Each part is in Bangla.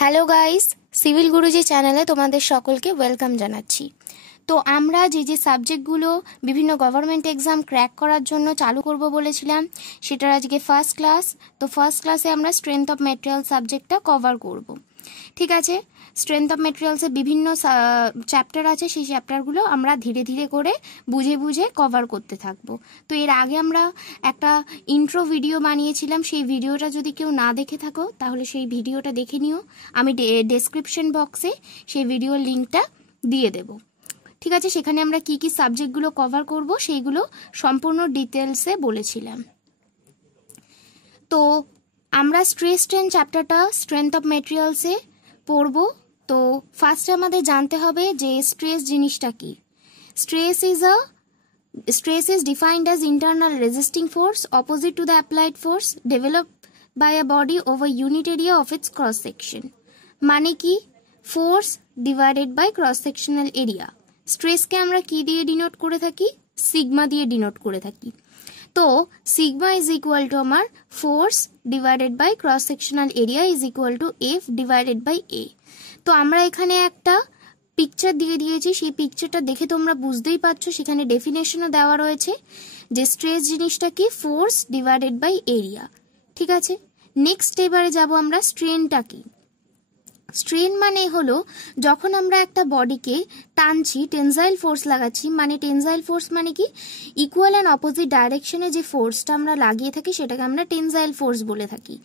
হ্যালো গাইস, সিভিল গুরুজি চ্যানেলে তোমাদের সকলকে ওয়েলকাম জানাচ্ছি। তো আমরা যে সাবজেক্টগুলো বিভিন্ন গভর্নমেন্ট এক্সাম ক্র্যাক করার জন্য চালু করব বলেছিলাম সেটার আজকে ফার্স্ট ক্লাস। তো ফার্স্ট ক্লাসে আমরা স্ট্রেংথ অফ ম্যাটেরিয়াল সাবজেক্টটা কভার করব। ঠিক আছে, স্ট্রেংথ অফ ম্যাটেরিয়ালসের বিভিন্ন চ্যাপ্টার আছে, সেই চ্যাপ্টারগুলো আমরা ধীরে ধীরে করে বুঝে বুঝে কভার করতে থাকবো। তো এর আগে আমরা একটা ইন্ট্রো ভিডিও বানিয়েছিলাম, সেই ভিডিওটা যদি কেউ না দেখে থাকো তাহলে সেই ভিডিওটা দেখে নিও। আমি ডেসক্রিপশন বক্সে সেই ভিডিওর লিঙ্কটা দিয়ে দেব। ঠিক আছে, সেখানে আমরা কি কি সাবজেক্টগুলো কভার করব সেইগুলো সম্পূর্ণ ডিটেলসে বলেছিলাম। তো আমরা স্ট্রেস স্ট্রেন চ্যাপ্টারটা স্ট্রেংথ অফ ম্যাটেরিয়ালসে পড়ব। তো ফার্স্টে আমাদের জানতে হবে যে স্ট্রেস জিনিসটা কি। Stress is defined as internal resisting force opposite to the applied force developed by a body over unit area of its cross section. মানে কি? Force divided by cross sectional area. স্ট্রেসকে আমরা কি দিয়ে ডিনোট করে থাকি? সিগমা দিয়ে ডিনোট করে থাকি। তো সিগমা ইজ ইকুয়াল টু আমার force divided by cross sectional area is equal to F divided by A. তো আমরা এখানে একটা পিকচার দিয়ে দিয়েছি, সেই পিকচারটা দেখে তোমরা বুঝতেই পারছো, সেখানে ডেফিনেশনও দেওয়া রয়েছে যে স্ট্রেস জিনিসটা কি, ফোর্স ডিভাইডেড বাই এরিয়া। ঠিক আছে, নেক্সট এবারে যাব আমরা স্ট্রেনটা কি। স্ট্রেন মানে হলো যখন আমরা একটা বডিকে টানছি, টেনজাইল ফোর্স লাগাচ্ছি। মানে টেনজাইল ফোর্স মানে কি, ইকুয়াল অ্যান্ড অপোজিট ডাইরেকশনে যে ফোর্সটা আমরা লাগিয়ে থাকি সেটাকে আমরা টেনজাইল ফোর্স বলে থাকি।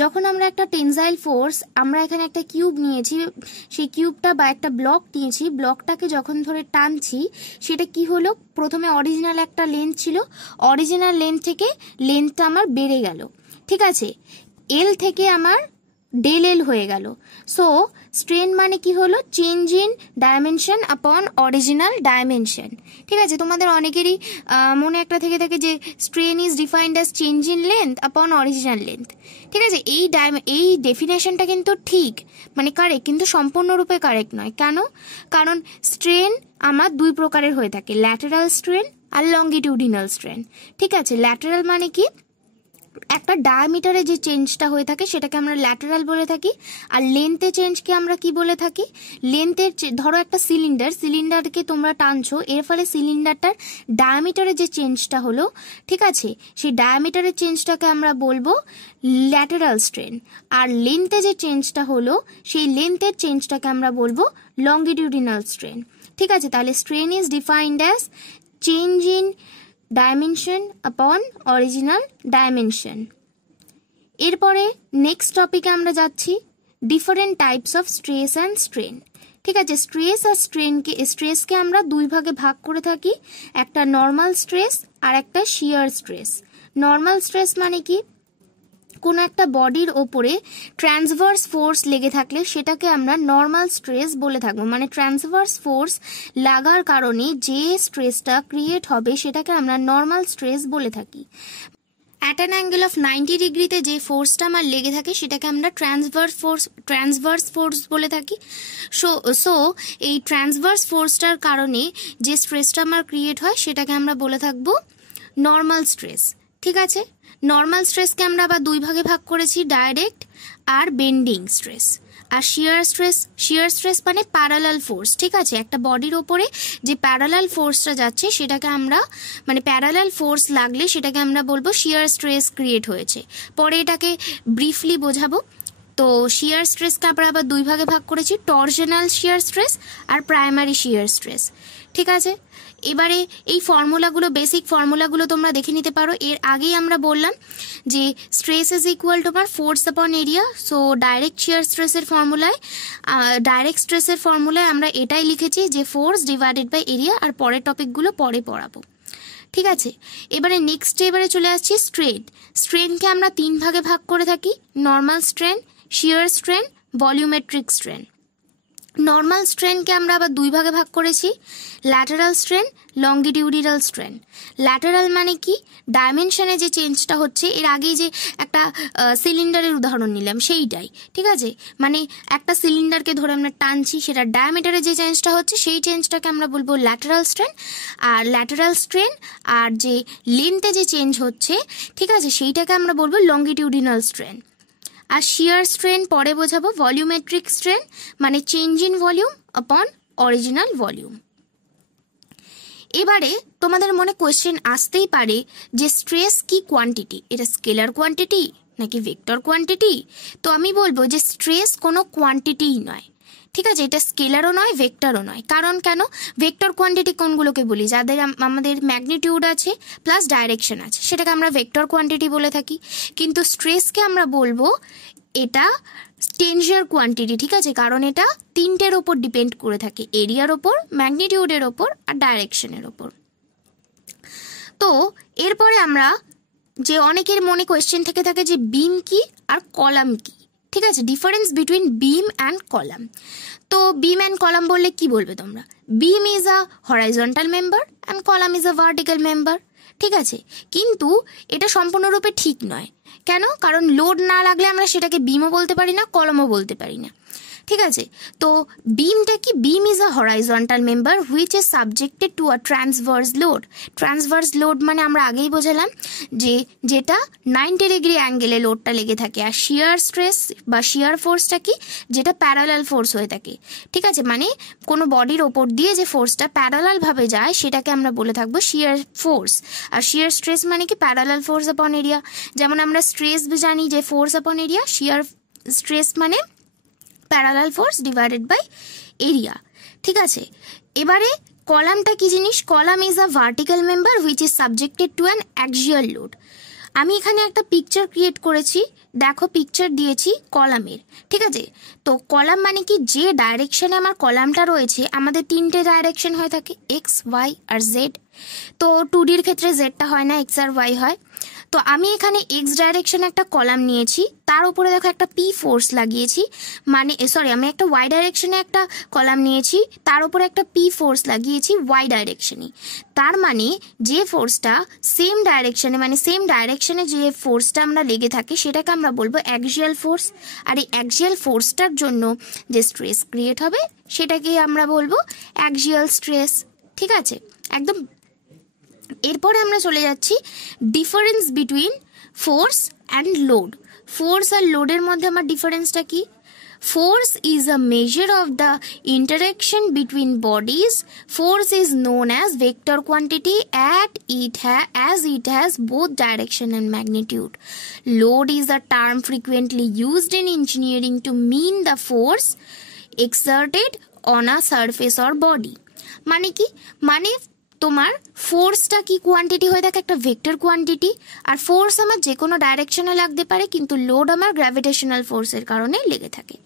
যখন আমরা একটা টেনজাইল ফোর্স, আমরা এখানে একটা কিউব নিয়েছি, সেই কিউবটা বা একটা ব্লক নিয়েছি, ব্লকটাকে যখন ধরে টানছি সেটা কি হলো, প্রথমে অরিজিনাল একটা লেন্থ ছিল, অরিজিনাল লেন্থ থেকে লেন্থটা আমার বেড়ে গেল। ঠিক আছে, এল থেকে আমার ডেল এল হয়ে গেল। সো স্ট্রেন মানে কি হলো, চেঞ্জ ইন ডাইমেনশন আপন অরিজিনাল ডাইমেনশন। ঠিক আছে, তোমাদের অনেকেরই মনে একটা থেকে থাকে যে strain is defined as change in length আপন অরিজিনাল লেন্থ। ঠিক আছে, এই ডেফিনেশনটা কিন্তু ঠিক, মানে কারেক্ট, কিন্তু সম্পূর্ণরূপে কারেক্ট নয়। কেন? কারণ স্ট্রেন আমার দুই প্রকারের হয়ে থাকে, ল্যাটেরাল স্ট্রেন আর লঙ্গিটিউডিনাল স্ট্রেন। ঠিক আছে, ল্যাটেরাল মানে কি, একটা ডায়ামিটারে যে চেঞ্জটা হয়ে থাকে সেটাকে আমরা ল্যাটেরাল বলে থাকি। আর লেন্থে চেঞ্জকে আমরা কি বলে থাকি? লেন্থের, ধরো একটা সিলিন্ডারকে তোমরা টানছো, এর ফলে সিলিন্ডারটার ডায়ামিটারে যে চেঞ্জটা হলো, ঠিক আছে, সেই ডায়ামিটারের চেঞ্জটাকে আমরা বলবো ল্যাটেরাল স্ট্রেন। আর লেন্থে যে চেঞ্জটা হলো, সেই লেন্থের চেঞ্জটাকে আমরা বলবো লঙ্গিটিউডিনাল স্ট্রেন। ঠিক আছে, তাহলে strain is defined as change in dimension আপন অরিজিনাল ডাইমেনশন। এরপরে নেক্সট টপিকে আমরা যাচ্ছি, different types of stress and strain. ঠিক আছে, স্ট্রেস আর স্ট্রেসকে আমরা দুই ভাগে ভাগ করে থাকি, একটা নর্মাল স্ট্রেস আর একটা শিয়ার স্ট্রেস। নর্মাল স্ট্রেস মানে কি, কোনো একটা বডির ওপরে ট্রান্সভার্স ফোর্স লেগে থাকলে সেটাকে আমরা নর্মাল স্ট্রেস বলে থাকবো। মানে ট্রান্সভার্স ফোর্স লাগার কারণে যে স্ট্রেসটা ক্রিয়েট হবে সেটাকে আমরা নর্মাল স্ট্রেস বলে থাকি। অ্যাট অ্যান অ্যাঙ্গেল অফ 90 ডিগ্রিতে যে ফোর্সটা আমার লেগে থাকে সেটাকে আমরা ট্রান্সভার্স ফোর্স বলে থাকি। সো এই ট্রান্সভার্স ফোর্সটার কারণে যে স্ট্রেসটা আমার ক্রিয়েট হয় সেটাকে আমরা বলে থাকবো নর্মাল স্ট্রেস। ঠিক আছে, নর্মাল স্ট্রেসকে আমরা আবার দুই ভাগে ভাগ করেছি, ডাইরেক্ট আর বেন্ডিং স্ট্রেস। আর শিয়ার স্ট্রেস মানে প্যারালাল ফোর্স। ঠিক আছে, একটা বডির ওপরে যে প্যারালাল ফোর্সটা যাচ্ছে সেটাকে আমরা, মানে প্যারালাল ফোর্স লাগলে সেটাকে আমরা বলবো শিয়ার স্ট্রেস ক্রিয়েট হয়েছে। পরে এটাকে ব্রিফলি বোঝাবো। তো শিয়ার স্ট্রেসকে আমরা আবার দুই ভাগে ভাগ করেছি, টর্শনাল শিয়ার স্ট্রেস আর প্রাইমারি শিয়ার স্ট্রেস। ঠিক আছে, এবারে এই ফর্মুলাগুলো, বেসিক ফর্মুলাগুলো তোমরা দেখে নিতে পারো। এর আগেই আমরা বললাম যে স্ট্রেস ইজ ইকুয়াল টু আমার force upon area. So direct শিয়ার স্ট্রেসের ফর্মুলায়, ডাইরেক্ট স্ট্রেসের ফর্মুলায় আমরা এটাই লিখেছি যে ফোর্স ডিভাইডেড বাই এরিয়া। আর পরের টপিকগুলো পরে পড়াবো। ঠিক আছে, এবারে চলে আসছি স্ট্রেনকে আমরা তিন ভাগে ভাগ করে থাকি, নর্মাল স্ট্রেন, শিয়ার স্ট্রেন, ভলিউমেট্রিক স্ট্রেন। নর্মাল স্ট্রেনকে আমরা আবার দুই ভাগে ভাগ করেছি, lateral strain, longitudinal strain. Lateral মানে কি, ডাইমেনশনে যে চেঞ্জটা হচ্ছে, এর আগেই যে একটা সিলিন্ডারের উদাহরণ নিলাম সেইটাই। ঠিক আছে, মানে একটা সিলিন্ডারকে ধরে আমরা টানছি, সেটা ডায়ামিটারে যে চেঞ্জটা হচ্ছে সেই চেঞ্জটাকে আমরা বলবো ল্যাটেরাল স্ট্রেন। আর ল্যাটেরাল স্ট্রেন আর যে লেন্থে যে চেঞ্জ হচ্ছে, ঠিক আছে, সেইটাকে আমরা বলবো লঙ্গিটিউডিনাল স্ট্রেন। আর শিয়ার স্ট্রেন পরে বোঝাবো। ভলিউমেট্রিক স্ট্রেন মানে চেঞ্জ ইন ভলিউম আপন অরিজিনাল ভলিউম। এবারে তোমাদের মনে কোয়েশ্চেন আসতেই পারে যে স্ট্রেস কি কোয়ান্টিটি, এটা স্কেলার কোয়ান্টিটি নাকি ভেক্টর কোয়ান্টিটি? তো আমি বলবো যে স্ট্রেস কোনো কোয়ান্টিটিই নয়, ঠিক আছে, এটা স্কেলারও নয় ভেক্টরও নয়। কারণ কেন? ভেক্টর কোয়ান্টিটি কোনগুলোকে বলি? যাদের আমাদের ম্যাগনিটিউড আছে প্লাস ডাইরেকশন আছে, সেটাকে আমরা ভেক্টর কোয়ান্টিটি বলে থাকি। কিন্তু স্ট্রেসকে আমরা বলবো এটা টেনজার কোয়ান্টিটি, ঠিক আছে, কারণ এটা তিনটের ওপর ডিপেন্ড করে থাকে, এরিয়ার ওপর, ম্যাগনিটিউডের ওপর আর ডাইরেকশনের ওপর। তো এরপরে আমরা যে অনেকের মনে কোয়েশ্চেন থেকে থাকে যে বিম কি আর কলাম কি, ঠিক আছে, difference between beam and column. তো বিম অ্যান্ড কলাম বললে কি বলবে তোমরা? Beam is a horizontal member and column is a vertical member, ঠিক আছে, কিন্তু এটা সম্পূর্ণরূপে ঠিক নয়। কেন? কারণ লোড না লাগলে আমরা সেটাকে বিমও বলতে পারি না, কলামও বলতে পারি না, ঠিক আছে। তো বিমটা কি? Beam is a horizontal member which is subjected to a transverse load. Transverse load মানে আমরা আগেই বোঝালাম যে যেটা 90 ডিগ্রি অ্যাঙ্গেলে লোডটা লেগে থাকে। আর শিয়ার স্ট্রেস বা শিয়ার ফোর্সটা কি? যেটা প্যারালাল ফোর্স হয়ে থাকে, ঠিক আছে, মানে কোনো বডির ওপর দিয়ে যে ফোর্সটা প্যারালাল ভাবে যায় সেটাকে আমরা বলে থাকবো শিয়ার ফোর্স। আর শিয়ার স্ট্রেস মানে কি? Parallel force upon area. যেমন আমরা স্ট্রেস জানি যে force upon area, shear stress মানে parallel force divided by area, ঠিক আছে। এবারে কলামটা কি জিনিস? Column is a vertical member which is subjected to an axial load. আমি এখানে একটা পিকচার ক্রিয়েট করেছি, দেখো পিকচার দিয়েছি কলামের, ঠিক আছে। তো কলাম মানে কি? যে ডাইরেকশনে আমার কলামটা রয়েছে, আমাদের তিনটে ডাইরেকশন হয়ে থাকে, এক্স, ওয়াই আর জেড। তো 2Dর ক্ষেত্রে জেডটা হয় না, এক্স আর ওয়াই হয়। তো আমি এখানে এক্স ডাইরেকশনে একটা কলাম নিয়েছি, তার উপরে দেখো একটা পি ফোর্স লাগিয়েছি, মানে আমি একটা ওয়াই ডাইরেকশনে একটা কলাম নিয়েছি, তার উপরে একটা পি ফোর্স লাগিয়েছি ওয়াই ডাইরেকশনে। তার মানে যে ফোর্সটা সেম ডাইরেকশনে, মানে সেম ডাইরেকশনে যে ফোর্সটা আমরা লেগে থাকে সেটাকে আমরা বলবো অ্যাক্সিয়াল ফোর্স। আর এই অ্যাক্সিয়াল ফোর্সটার জন্য যে স্ট্রেস ক্রিয়েট হবে সেটাকে আমরা বলবো অ্যাক্সিয়াল স্ট্রেস, ঠিক আছে, একদম। এরপরে আমরা চলে যাচ্ছি difference between force and load. Force আর লোডের মধ্যে আমার ডিফারেন্সটা কি? Force is a measure of the interaction between bodies. Force is known as vector quantity as it has both direction and magnitude. Load is a term frequently used in engineering to mean the force exerted on a surface or body. মানে কি? মানে তোমার ফোর্সটা কি কোয়ান্টিটি হয়ে থাকে? একটা ভেক্টর কোয়ান্টিটি। আর ফোর্স আমার যে কোনো ডাইরেকশনে লাগতে পারে, কিন্তু লোড আমার গ্র্যাভিটেশনাল ফোর্সের কারণে লেগে থাকে।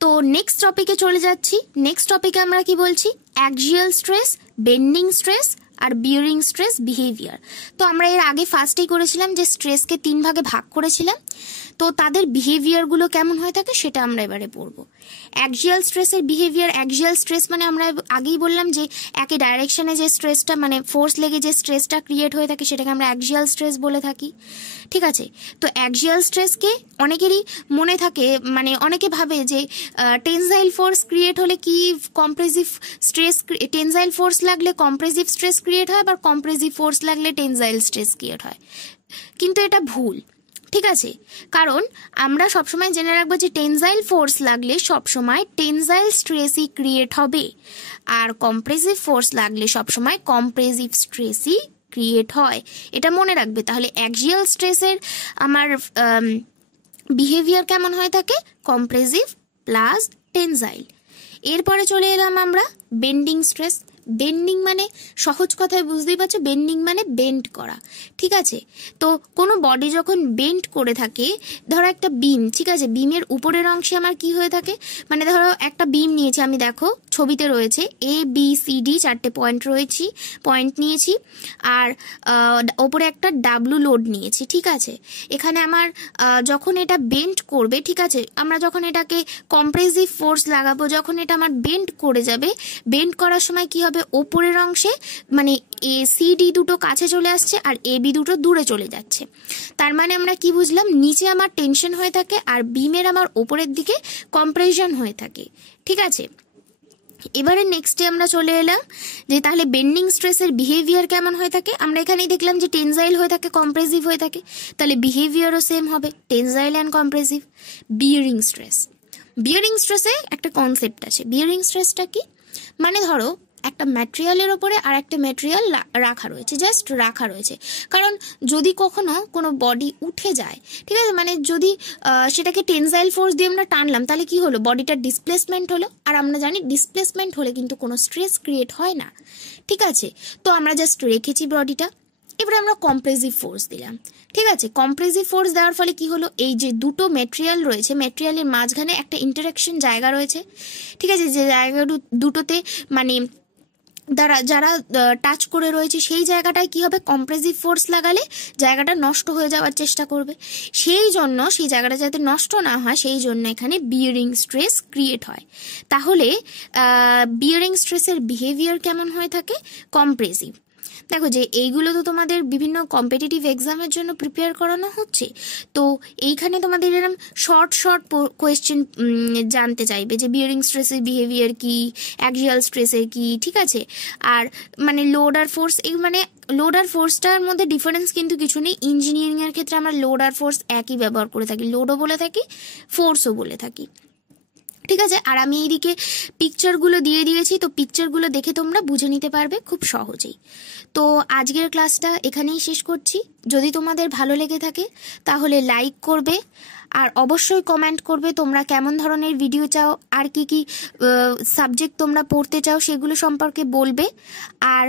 তো নেক্সট টপিকে চলে যাচ্ছি। নেক্সট টপিকে আমরা কি বলছি? অ্যাক্সিয়াল স্ট্রেস, বেন্ডিং স্ট্রেস আর বিয়ারিং স্ট্রেস বিহেভিয়ার। তো আমরা এর আগে ফার্স্টেই করেছিলাম যে স্ট্রেসকে 3 ভাগে ভাগ করেছিলাম, তো তাদের বিহেভিয়ারগুলো কেমন হয়ে থাকে সেটা আমরা এবারে পড়বো। অ্যাক্সিয়াল স্ট্রেসের বিহেভিয়ার, অ্যাক্সিয়াল স্ট্রেস মানে আমরা আগেই বললাম যে একই ডাইরেকশনে যে স্ট্রেসটা, মানে ফোর্স লেগে যে স্ট্রেসটা ক্রিয়েট হয়ে থাকে সেটাকে আমরা অ্যাক্সিয়াল স্ট্রেস বলে থাকি, ঠিক আছে। তো অ্যাক্সিয়াল স্ট্রেসকে অনেকেরই মনে থাকে, মানে অনেকে ভাবে যে টেনজাইল ফোর্স ক্রিয়েট হলে কি কম্প্রেসিভ স্ট্রেস, টেনজাইল ফোর্স লাগলে কম্প্রেসিভ স্ট্রেস ক্রিয়েট হয়, আবার কম্প্রেসিভ ফোর্স লাগলে টেনজাইল স্ট্রেস ক্রিয়েট হয়, কিন্তু এটা ভুল, ঠিক আছে। কারণ আমরা সবসময় জেনে রাখবো যে টেনজাইল ফোর্স লাগলে সবসময় টেনজাইল স্ট্রেসই ক্রিয়েট হবে, আর কম্প্রেসিভ ফোর্স লাগলে সবসময় কম্প্রেসিভ স্ট্রেসই ক্রিয়েট হয়, এটা মনে রাখবে। তাহলে অ্যাক্সিয়াল স্ট্রেসের আমার বিহেভিয়ার কেমন হয়ে থাকে? Compressive plus টেনজাইল। এরপরে চলে এলাম আমরা বেন্ডিং স্ট্রেস। বেন্ডিং মানে সহজ কথায় বুঝতেই পারছো, বেন্ডিং মানে বেন্ড করা, ঠিক আছে। তো কোনো বডি যখন বেন্ড করে থাকে, ধরো একটা বিম, ঠিক আছে, বিমের উপরের অংশে আমার কি হয়ে থাকে, মানে ধরো একটা বিম নিয়েছি আমি, দেখো ছবিতে রয়েছে ABCD 4টে পয়েন্ট নিয়েছি, আর ওপরে একটা ডাব্লু লোড নিয়েছি, ঠিক আছে। এখানে আমার যখন এটা বেন্ড করবে, ঠিক আছে, আমরা যখন এটাকে কম্প্রেসিভ ফোর্স লাগাবো, যখন এটা আমার বেন্ড করে যাবে, বেন্ড করার সময় কি হবে? ওপরের অংশে মানে ACD দুটো কাছে চলে আসছে আর AB দুটো দূরে চলে যাচ্ছে। তার মানে আমরা কি বুঝলাম? নিচে আমার টেনশন হয়ে থাকে আর বিমের আমার ওপরের দিকে কম্প্রেশন হয়ে থাকে, ঠিক আছে। এবারে নেক্সটে আমরা চলে এলাম যে তাহলে বেন্ডিং স্ট্রেসের বিহেভিয়ার কেমন হয়ে থাকে। আমরা এখানেই দেখলাম যে টেনজাইল হয়ে থাকে, কম্প্রেসিভ হয়ে থাকে, তাহলে বিহেভিয়ারও সেম হবে, tensile and compressive. Bearing stress, bearing স্ট্রেসে একটা কনসেপ্ট আছে। বিয়ারিং স্ট্রেসটা কি, মানে ধরো একটা ম্যাটেরিয়ালের ওপরে আর একটা ম্যাটেরিয়াল রাখা রয়েছে, জাস্ট রাখা রয়েছে, কারণ যদি কখনো কোনো বডি উঠে যায়, ঠিক আছে, মানে যদি সেটাকে টেনজাইল ফোর্স দিয়ে আমরা টানলাম, তাহলে কি হলো, বডিটার ডিসপ্লেসমেন্ট হলো। আর আমরা জানি ডিসপ্লেসমেন্ট হলে কিন্তু কোনো স্ট্রেস ক্রিয়েট হয় না, ঠিক আছে। তো আমরা জাস্ট রেখেছি বডিটা, এবারে আমরা কম্প্রেসিভ ফোর্স দিলাম, ঠিক আছে। কম্প্রেসিভ ফোর্স দেওয়ার ফলে কি হলো, এই যে দুটো ম্যাটেরিয়াল রয়েছে, ম্যাটেরিয়ালের মাঝখানে একটা ইন্টারাকশন জায়গা রয়েছে, ঠিক আছে, যে জায়গা দুটোতে মানে যারা টাচ করে রয়েছে সেই জায়গাটায় কি হবে, কম্প্রেসিভ ফোর্স লাগালে জায়গাটা নষ্ট হয়ে যাওয়ার চেষ্টা করবে। সেই জন্য সেই জায়গাটা যাতে নষ্ট না হয়, সেই জন্য এখানে বিয়ারিং স্ট্রেস ক্রিয়েট হয়। তাহলে বিয়ারিং স্ট্রেসের বিহেভিয়ার কেমন হয়ে থাকে, কম্প্রেসিভ। দেখো যে এইগুলো তো তোমাদের বিভিন্ন কম্পিটিটিভ এক্সামের জন্য প্রিপেয়ার করানো হচ্ছে, তো এইখানে তোমাদের এরকম শর্ট কোয়েশ্চেন জানতে চাইবে যে বিয়ারিং স্ট্রেসের বিহেভিয়ার কি, অ্যাক্সিয়াল স্ট্রেসের কি, ঠিক আছে। আর মানে লোড আর ফোর্স, এই মানে লোড আর ফোর্সটার মধ্যে ডিফারেন্স কিন্তু কিছু নেই। ইঞ্জিনিয়ারিংয়ের ক্ষেত্রে আমরা লোড আর ফোর্স একই ব্যবহার করে থাকি, লোডও বলে থাকি, ফোর্সও বলে থাকি, ঠিক আছে। আর আমি এইদিকে পিকচারগুলো দিয়ে দিয়েছি, তো পিকচারগুলো দেখে তোমরা বুঝে নিতে পারবে খুব সহজেই। তো আজকের ক্লাসটা এখানেই শেষ করছি। যদি তোমাদের ভালো লেগে থাকে তাহলে লাইক করবে, আর অবশ্যই কমেন্ট করবে তোমরা কেমন ধরনের ভিডিও চাও, আর কি কি সাবজেক্ট তোমরা পড়তে চাও সেগুলো সম্পর্কে বলবে। আর